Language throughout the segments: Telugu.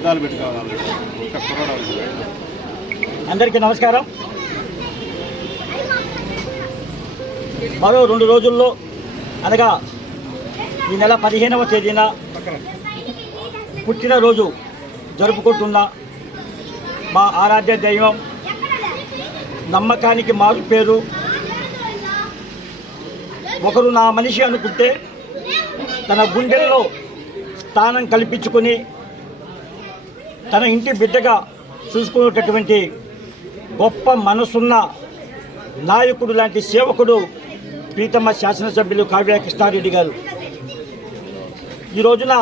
అద్దాలు పెట్టుకోవాలి ఒక్క కుర్రాడు అందరికీ నమస్కారం. మరో రెండు రోజుల్లో అనగా ఈ నెల పదిహేనవ తేదీన పుట్టినరోజు జరుపుకుంటున్న మా ఆరాధ్య దైవం నమ్మకానికి మారు పేరు. ఒకరు నా మనిషి అనుకుంటే తన గుండెల్లో స్థానం కల్పించుకొని తన ఇంటి బిడ్డగా చూసుకునేటటువంటి గొప్ప మనసున్న నాయకుడు లాంటి సేవకుడు ప్రీతమ్మ శాసనసభ్యులు కావ్య కృష్ణారెడ్డి గారు. ఈ రోజున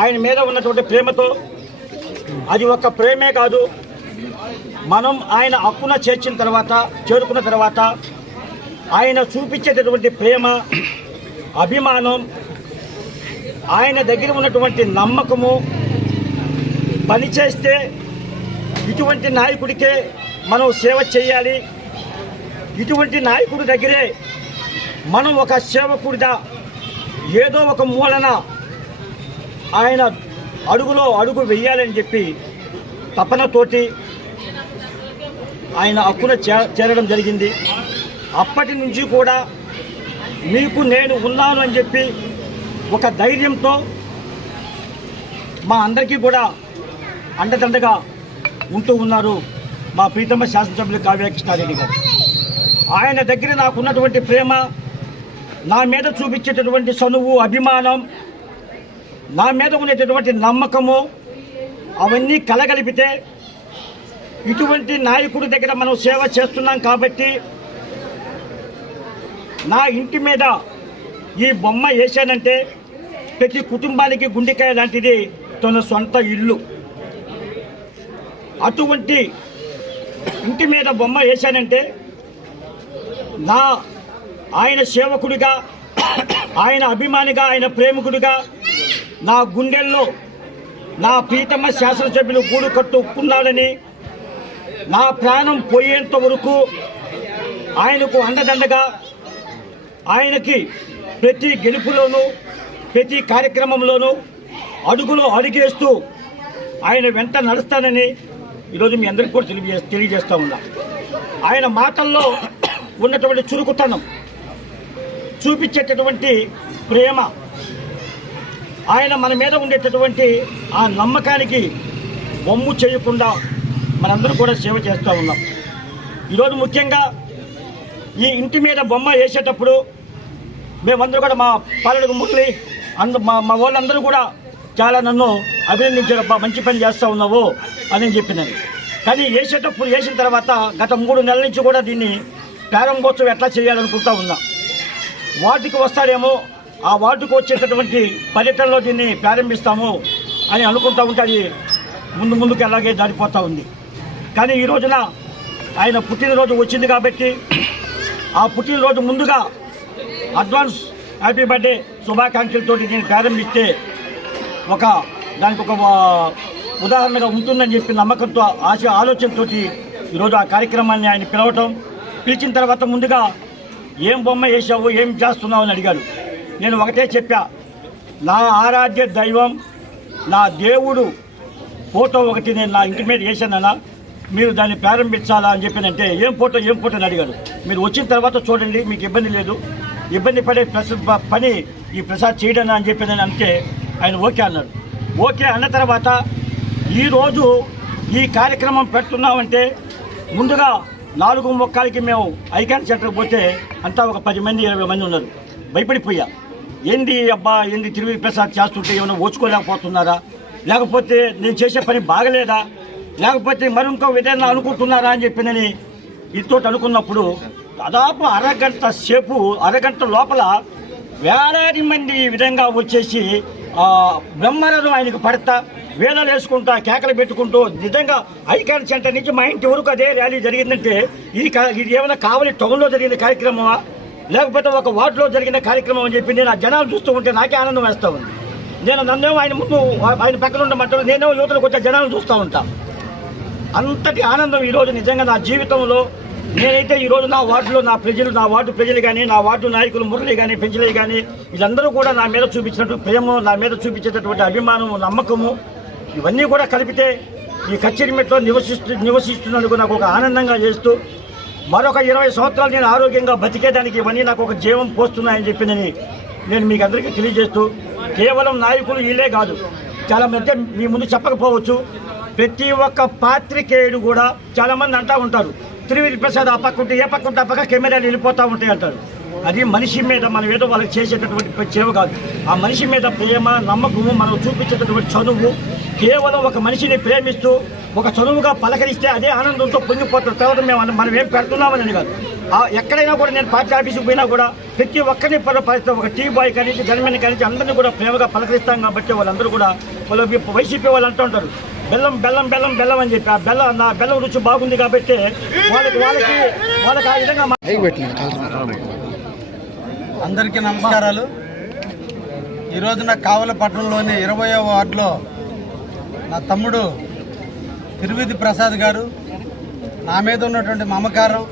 ఆయన మీద ఉన్నటువంటి ప్రేమతో అది ఒక ప్రేమే కాదు. మనం ఆయన హక్కున చేర్చిన తర్వాత చేరుకున్న తర్వాత ఆయన చూపించేటటువంటి ప్రేమ అభిమానం ఆయన దగ్గర ఉన్నటువంటి నమ్మకము పని చేస్తే ఇటువంటి నాయకుడికే మనం సేవ చేయాలి. ఇటువంటి నాయకుడి దగ్గరే మనం ఒక సేవకుడిగా ఏదో ఒక మూలన ఆయన అడుగులో అడుగు వెయ్యాలని చెప్పి తపనతోటి ఆయన హక్కున చే- చేరడం జరిగింది. అప్పటి నుంచి కూడా మీకు నేను ఉన్నాను అని చెప్పి ఒక ధైర్యంతో మా అందరికీ కూడా అండదండగా ఉంటూ ఉన్నారు మా ప్రీతమ్మ శాసనసభ్యులు కావ్య కృష్ణారెడ్డి గారు. ఆయన దగ్గర నాకున్నటువంటి ప్రేమ నా మీద చూపించేటటువంటి చనువు అభిమానం నా మీద ఉండేటటువంటి నమ్మకము అవన్నీ కలగలిపితే ఇటువంటి నాయకుడి దగ్గర మనం సేవ చేస్తున్నాం కాబట్టి నా ఇంటి మీద ఈ బొమ్మ వేసానంటే ప్రతి కుటుంబానికి గుండెకాయ లాంటిది తన సొంత ఇల్లు. అటువంటి ఇంటి మీద బొమ్మ వేశానంటే నా ఆయన సేవకుడిగా ఆయన అభిమానిగా ఆయన ప్రేమికుడిగా నా గుండెల్లో నా పీతమ్మ శాసనసభ్యులు గూడు కట్టుకున్నాడని నా ప్రాణం పోయేంత వరకు ఆయనకు అండదండగా ఆయనకి ప్రతి గెలుపులోనూ ప్రతి కార్యక్రమంలోనూ అడుగులో అడిగేస్తూ ఆయన వెంట నడుస్తానని ఈరోజు మీ అందరికీ కూడా తెలియజే తెలియజేస్తా ఉన్నా. ఆయన మాటల్లో ఉన్నటువంటి చురుకుతనం చూపించేటటువంటి ప్రేమ ఆయన మన మీద ఉండేటటువంటి ఆ నమ్మకానికి బొమ్ము చేయకుండా మనందరం కూడా సేవ చేస్తూ ఉన్నాం. ఈరోజు ముఖ్యంగా ఈ ఇంటి మీద బొమ్మ వేసేటప్పుడు మేమందరూ కూడా మా పాలనకు మురళి అంద మా మా వాళ్ళందరూ కూడా చాలా నన్ను అభినందించారబ్బా మంచి పని చేస్తూ ఉన్నావు అని చెప్పినాను. కానీ వేసేటప్పుడు వేసిన తర్వాత గత మూడు నెలల నుంచి కూడా దీన్ని ప్రారంభోత్సవం ఎట్లా చేయాలనుకుంటా ఉన్నా. వార్డుకి వస్తాడేమో ఆ వార్డుకు వచ్చేటటువంటి పర్యటనలో దీన్ని ప్రారంభిస్తాము అని అనుకుంటా ఉంటే అది ముందు ముందుకు అలాగే దాడిపోతూ ఉంది. కానీ ఈ రోజున ఆయన పుట్టినరోజు వచ్చింది కాబట్టి ఆ పుట్టినరోజు ముందుగా అడ్వాన్స్ హ్యాపీ బర్త్డే శుభాకాంక్షలతో దీన్ని ప్రారంభిస్తే ఒక దానికి ఒక ఉదాహరణగా ఉంటుందని చెప్పి నమ్మకంతో ఆశ ఆలోచనతో ఈరోజు ఆ కార్యక్రమాన్ని ఆయన పిలవటం పిలిచిన తర్వాత ముందుగా ఏం బొమ్మ వేసావు ఏం చేస్తున్నావు అని అడిగాడు నేను ఒకటే చెప్పా నా ఆరాధ్య దైవం నా దేవుడు ఫోటో ఒకటి నేను నా ఇంటి మీద వేసానన్నా మీరు దాన్ని ప్రారంభించాలా అని చెప్పినంటే ఏం ఫోటో ఏం ఫోటో అని అడిగాడు మీరు వచ్చిన తర్వాత చూడండి మీకు ఇబ్బంది లేదు. ఇబ్బంది పడే ప్రస పని ఈ ప్రసాద్ చేయడం అని చెప్పి నేను అంటే ఆయన ఓకే అన్నాడు. ఓకే అన్న తర్వాత ఈరోజు ఈ కార్యక్రమం పెడుతున్నామంటే ముందుగా నాలుగు మొక్కలకి మేము ఐకాన్ సెంటర్కి పోతే అంతా ఒక పది మంది ఇరవై మంది ఉన్నారు. భయపడిపోయా. ఏంది అబ్బా ఏంది తిరువి ప్రసాద్ చేస్తుంటే ఏమైనా ఓచుకోలేకపోతున్నారా? లేకపోతే నేను చేసే పని బాగలేదా? లేకపోతే మరింకో విధంగా అనుకుంటున్నారా అని చెప్పినని ఇతో అనుకున్నప్పుడు దాదాపు అరగంట సేపు అరగంట లోపల వేలాది మంది ఈ విధంగా వచ్చేసి బ్రహ్మలను బ్రహ్మరథం ఆయనకు పడతా వేలాలు వేసుకుంటా కేకలు పెట్టుకుంటూ నిజంగా ఐకాన్ సెంటర్ నుంచి మా ఇంటి వరకు అదే ర్యాలీ జరిగిందంటే ఇది ఇది ఏమైనా కావాలి టౌన్లో జరిగిన కార్యక్రమమా? లేకపోతే ఒక వార్డులో జరిగిన కార్యక్రమం అని చెప్పి నేను ఆ జనాలు చూస్తూ ఉంటే నాకే ఆనందం వేస్తూ ఉంది. నేను నన్నేమో ఆయన ముందు ఆయన పక్కన ఉండమంటారు నేనేమో యువతలకు వచ్చే జనాలు చూస్తూ ఉంటాను అంతటి ఆనందం ఈరోజు నిజంగా నా జీవితంలో నేనైతే ఈరోజు నా వార్డులో నా ప్రజలు నా వార్డు ప్రజలు కానీ నా వార్డు నాయకులు మురళి కానీ పెంచలే కానీ వీళ్ళందరూ కూడా నా మీద చూపించినట్టు ప్రేమ నా మీద చూపించేటటువంటి అభిమానము నమ్మకము ఇవన్నీ కూడా కలిపితే ఈ కచ్చిరిమెట్లో నివసిస్తూ నివసిస్తున్నందుకు నాకు ఒక ఆనందంగా చేస్తూ మరొక ఇరవై సంవత్సరాలు నేను ఆరోగ్యంగా బతికేదానికి ఇవన్నీ నాకు ఒక జీవం పోస్తున్నాయని చెప్పి నేను నేను మీకు అందరికీ తెలియజేస్తూ కేవలం నాయకులు వీళ్ళే కాదు చాలా మధ్య మీ ముందు చెప్పకపోవచ్చు ప్రతి ఒక్క పాత్రికేయుడు కూడా చాలామంది అంటూ ఉంటారు. త్రివేది ప్రసాద్ ఆ పక్క ఉంటే ఏ పక్క ఉంటే ఆ పక్క కెమెరాలు వెళ్ళిపోతూ ఉంటాయి అంటారు. అది మనిషి మీద మనం ఏదో వాళ్ళకి చేసేటటువంటి చేవ కాదు. ఆ మనిషి మీద ప్రేమ నమ్మకము మనం చూపించేటటువంటి చదువు కేవలం ఒక మనిషిని ప్రేమిస్తూ ఒక చదువుగా పలకరిస్తే అదే ఆనందంతో పొంగిపోతారు. తర్వాత మేము మనం ఏం పెడుతున్నామని కాదు. ఆ ఎక్కడైనా కూడా నేను పార్టీ ఆఫీస్కి పోయినా కూడా ప్రతి ఒక్కరిని పరిస్థితి ఒక టీ బాయ్ కానీ గవర్నమెంట్ కానీ అందరినీ కూడా ప్రేమగా పలకరిస్తాం కాబట్టి వాళ్ళందరూ కూడా వాళ్ళు వైసీపీ వాళ్ళు అంటూ ఉంటారు. బెల్లం బెల్లం బెల్లం బెల్లం అని చెప్పి ఆ బెల్లం నా బెల్లం రుచి బాగుంది కాబట్టి వాళ్ళకి వాళ్ళకి వాళ్ళకి ఆ విధంగా అందరికీ నమస్కారాలు. ఈ రోజున కావలపట్నంలోని ఇరవయో వార్డులో నా తమ్ముడు తిరువిధి ప్రసాద్ గారు నా మీద ఉన్నటువంటి మమకారం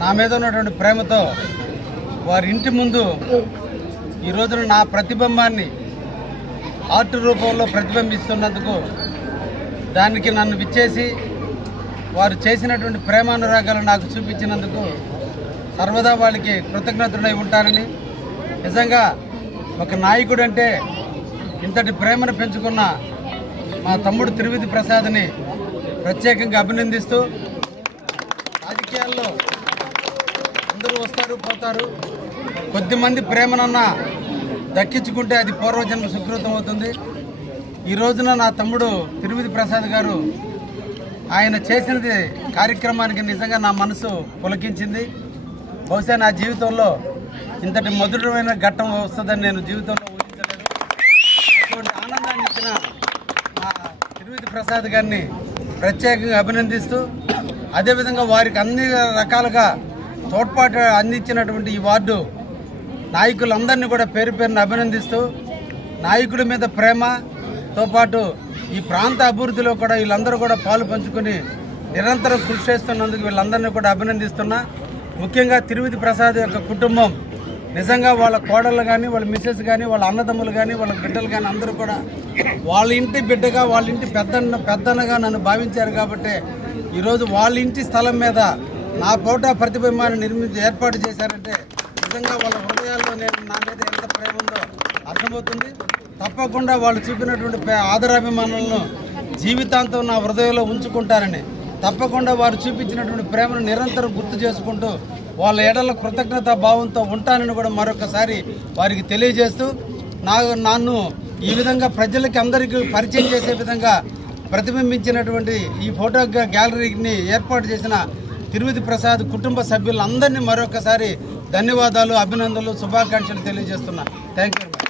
నా మీద ఉన్నటువంటి ప్రేమతో వారి ఇంటి ముందు ఈ రోజున నా ప్రతిబింబాన్ని ఆర్ట్ రూపంలో ప్రతిబింబిస్తున్నందుకు దానికి నన్ను విచ్చేసి వారు చేసినటువంటి ప్రేమానురాగాలు నాకు చూపించినందుకు సర్వదా వాళ్ళకి కృతజ్ఞతడై ఉంటానని. నిజంగా ఒక నాయకుడు అంటే ఇంతటి ప్రేమను పెంచుకున్న మా తమ్ముడు త్రివిధి ప్రసాద్ని ప్రత్యేకంగా అభినందిస్తూ రాజకీయాల్లో అందరూ వస్తారు పోతారు. కొద్దిమంది ప్రేమనన్నా దక్కించుకుంటే అది పూర్వజన్మ సుకృతం అవుతుంది. ఈ రోజున నా తమ్ముడు తిరువిధి ప్రసాద్ గారు ఆయన చేసినది కార్యక్రమానికి నిజంగా నా మనసు పులకించింది. బహుశా నా జీవితంలో ఇంతటి మధురమైన ఘట్టం వస్తుందని నేను జీవితంలో ఊహించలేదు. అటువంటి ఆనందాన్ని ఇచ్చిన మా తిరువిధి ప్రసాద్ గారిని ప్రత్యేకంగా అభినందిస్తూ అదేవిధంగా వారికి అన్ని రకాలుగా తోడ్పాటు అందించినటువంటి ఈ వార్డు నాయకులందరినీ కూడా పేరు పేరును అభినందిస్తూ నాయకుడి మీద ప్రేమ తో పాటు ఈ ప్రాంత అభివృద్ధిలో కూడా వీళ్ళందరూ కూడా పాలు పంచుకొని నిరంతరం కృషి చేస్తున్నందుకు వీళ్ళందరినీ కూడా అభినందిస్తున్నా. ముఖ్యంగా తిరుపతి ప్రసాద్ యొక్క కుటుంబం నిజంగా వాళ్ళ కోడళ్ళు కానీ వాళ్ళ మిస్సెస్ కానీ వాళ్ళ అన్నదమ్ములు కానీ వాళ్ళ బిడ్డలు కానీ అందరూ కూడా వాళ్ళ ఇంటి బిడ్డగా వాళ్ళ ఇంటి పెద్దన్న పెద్దన్నగా నన్ను భావించారు కాబట్టి ఈరోజు వాళ్ళ ఇంటి స్థలం మీద నా పోటా ప్రతిబింబాన్ని నిర్మించి ఏర్పాటు చేశారంటే నిజంగా వాళ్ళ హృదయాల్లో నేను నా మీద ఎంత ప్రేమ ఉందో అర్థమవుతుంది. తప్పకుండా వాళ్ళు చూపినటువంటి ఆదరాభిమానులను జీవితాంతం నా హృదయంలో ఉంచుకుంటారని తప్పకుండా వారు చూపించినటువంటి ప్రేమను నిరంతరం గుర్తు చేసుకుంటూ వాళ్ళ ఎడల కృతజ్ఞతా భావంతో ఉంటానని కూడా మరొకసారి వారికి తెలియజేస్తూ నా నన్ను ఈ విధంగా ప్రజలకి అందరికీ పరిచయం చేసే విధంగా ప్రతిబింబించినటువంటి ఈ ఫోటో గ్యాలరీని ఏర్పాటు చేసిన తిరుపతి ప్రసాద్ కుటుంబ సభ్యులందరినీ మరొకసారి ధన్యవాదాలు అభినందనలు శుభాకాంక్షలు తెలియజేస్తున్నా. థ్యాంక్ యూ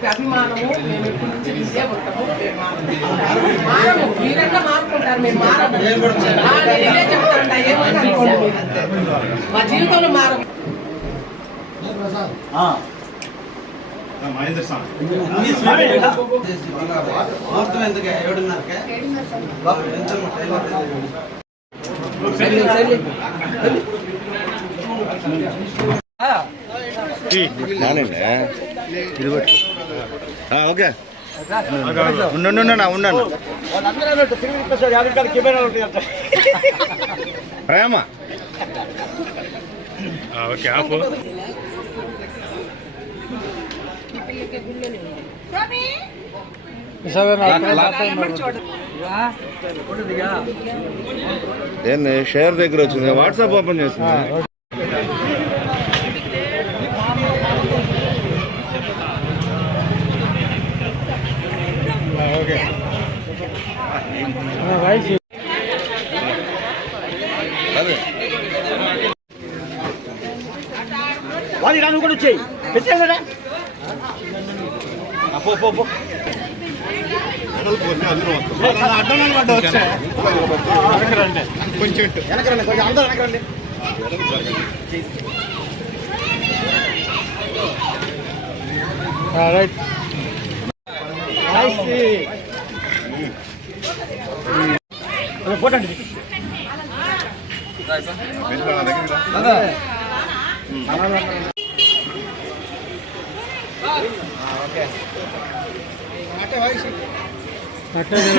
అది అభిమానము మేము ఎప్పటి నుంచి ఇదే ఉంటాము మారము మీరంతా మారుకుంటారు మేము మారము ఆ, నేను ఇదే చెప్తాను ఏమని అనుకోండి మీరు. మా జీవితంలో మారము ఆ. మహేంద్ర స్వామి ముహూర్తం ఎందుకే ఏడున్నరకే ఎంత నానండి ఓకే. ఉండండి ఉంటుంది అంట. ప్రేమ. ఓకే ఆపు. ఏంది షేర్ దగ్గర వచ్చింది. వాట్సాప్ ఓపెన్ చేసింది అదే వాళ్ళు ఇలా నువ్వు కూడా వచ్చేయి పెట్టాను కదా ఆ, పో పో పో కొంచెం ఇటు. వెనకరండి కొంచెం అందరూ వెనకరండి ఫోటో అండి వెళ్ళిపో నా దగ్గరికి